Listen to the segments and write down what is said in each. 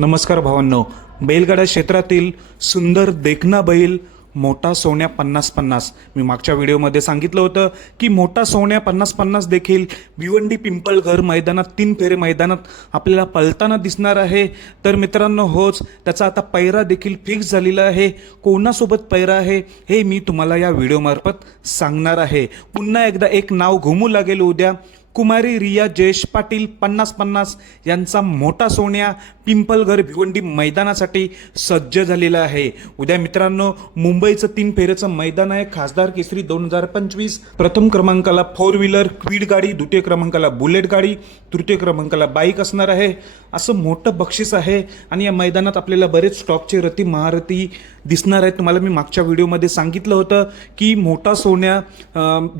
नमस्कार भावांनो. बैलगाडा क्षेत्रातील सुंदर देखना बैल मोठा सोन्या पन्नास पन्नास. मी मागच्या व्हिडिओमध्ये सांगितलं होतं की मोठा सोन्या पन्नास पन्नास देखील भिवंडी पिंपळघर मैदानात तीन फेरे मैदानात आपल्याला पळताना दिसणार आहे. तर मित्रांनो होच त्याचा आता पैरा देखील फिक्स झालेला आहे. कोणासोबत पैरा आहे हे मी तुम्हाला या व्हिडिओमार्फत सांगणार आहे. पुन्हा एकदा एक नाव घुमू लागेल उद्या. कुमारी रिया जयेश पाटील पन्नास पन्नास यांचा मोठा सोन्या पिंपलघर भिवंडी मैदानासाठी सज्ज झालेला आहे. उद्या मित्रांनो मुंबईचं तीन फेरेचं मैदान आहे. खासदार केसरी दोन हजार पंचवीस प्रथम क्रमांकाला फोर व्हीलर क्वीड गाडी द्वितीय क्रमांकाला बुलेट गाडी तृतीय क्रमांकाला बाईक असणार आहे. असं मोठं बक्षीस आहे आणि या मैदानात आपल्याला बरेच स्टॉकचे रती महारथी दिसणार आहेत. तुम्हाला मी मागच्या व्हिडिओमध्ये सांगितलं होतं की मोठा सोन्या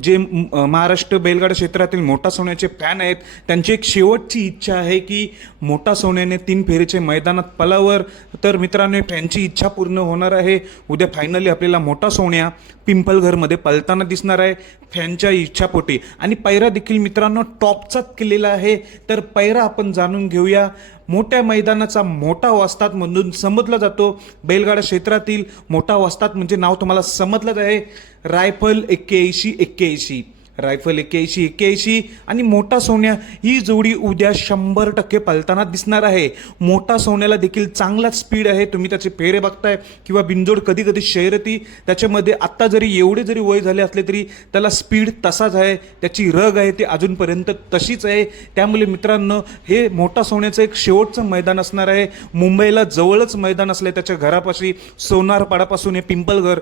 जे महाराष्ट्र बैलगाडा क्षेत्रातील मोठा सोन्याचे फॅन आहेत. त्यांची एक शेवटची इच्छा आहे की मोठा सोन्याने तीन फेरीचे मैदानात पलावर. तर मित्रांनो फॅनची इच्छा पूर्ण होणार आहे. उद्या फायनली आपल्याला मोठा सोन्या पिंपलघरमध्ये पलताना दिसणार आहे. फॅनच्या इच्छापोटी. आणि पैरा देखील मित्रांनो टॉपचाच केलेला आहे. तर पैरा आपण जाणून घेऊया. मोठ्या मैदानाचा मोठा वास्तात म्हणून समजला जातो. बैलगाडा क्षेत्रातील मोठा वास्तात म्हणजे नाव तुम्हाला समजलंच आहे. रायफल एक्क्याऐंशी एक्क्याऐंशी. रायफल एक्क्याऐंशी एक्क्याऐंशी आणि मोठा सोन्या ही जोडी उद्या शंभर टक्के पलताना दिसणार आहे. मोठा सोन्याला देखील चांगलाच स्पीड आहे. तुम्ही त्याचे फेरे बघताय किंवा बिनजोड कधी कधी शर्यती त्याच्यामध्ये आत्ता जरी एवढे जरी वय झाले असले तरी त्याला स्पीड तसाच आहे त्याची रग आहे ती अजूनपर्यंत तशीच आहे. त्यामुळे मित्रांनो हे मोठा सोन्याचं एक शेवटचं मैदान असणार आहे. मुंबईला जवळच मैदान असलं त्याच्या घरापाशी सोनारपाडापासून हे पिंपलघर.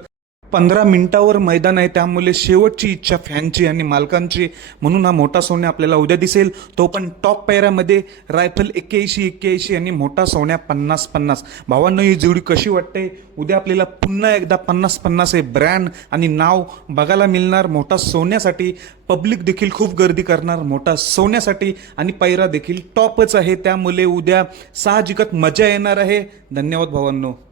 पंधरा मिनिटावर मैदान आहे त्यामुळे शेवटची इच्छा फॅनची आणि मालकांची. म्हणून हा मोठा सोन्या आपल्याला उद्या दिसेल. तो पण टॉप पायऱ्यामध्ये रायफल एक्क्याऐंशी एक्क्याऐंशी आणि मोठा सोन्या पन्नास पन्नास. भावांनो ही जोडी कशी वाटते? उद्या आपल्याला पुन्हा एकदा पन्नास पन्नास हे ब्रँड आणि नाव बघायला मिळणार. मोठा सोन्यासाठी पब्लिक देखील खूप गर्दी करणार. मोठा सोन्यासाठी आणि पैरा देखील टॉपच आहे. त्यामुळे उद्या साहजिकात मजा येणार आहे. धन्यवाद भावांनो.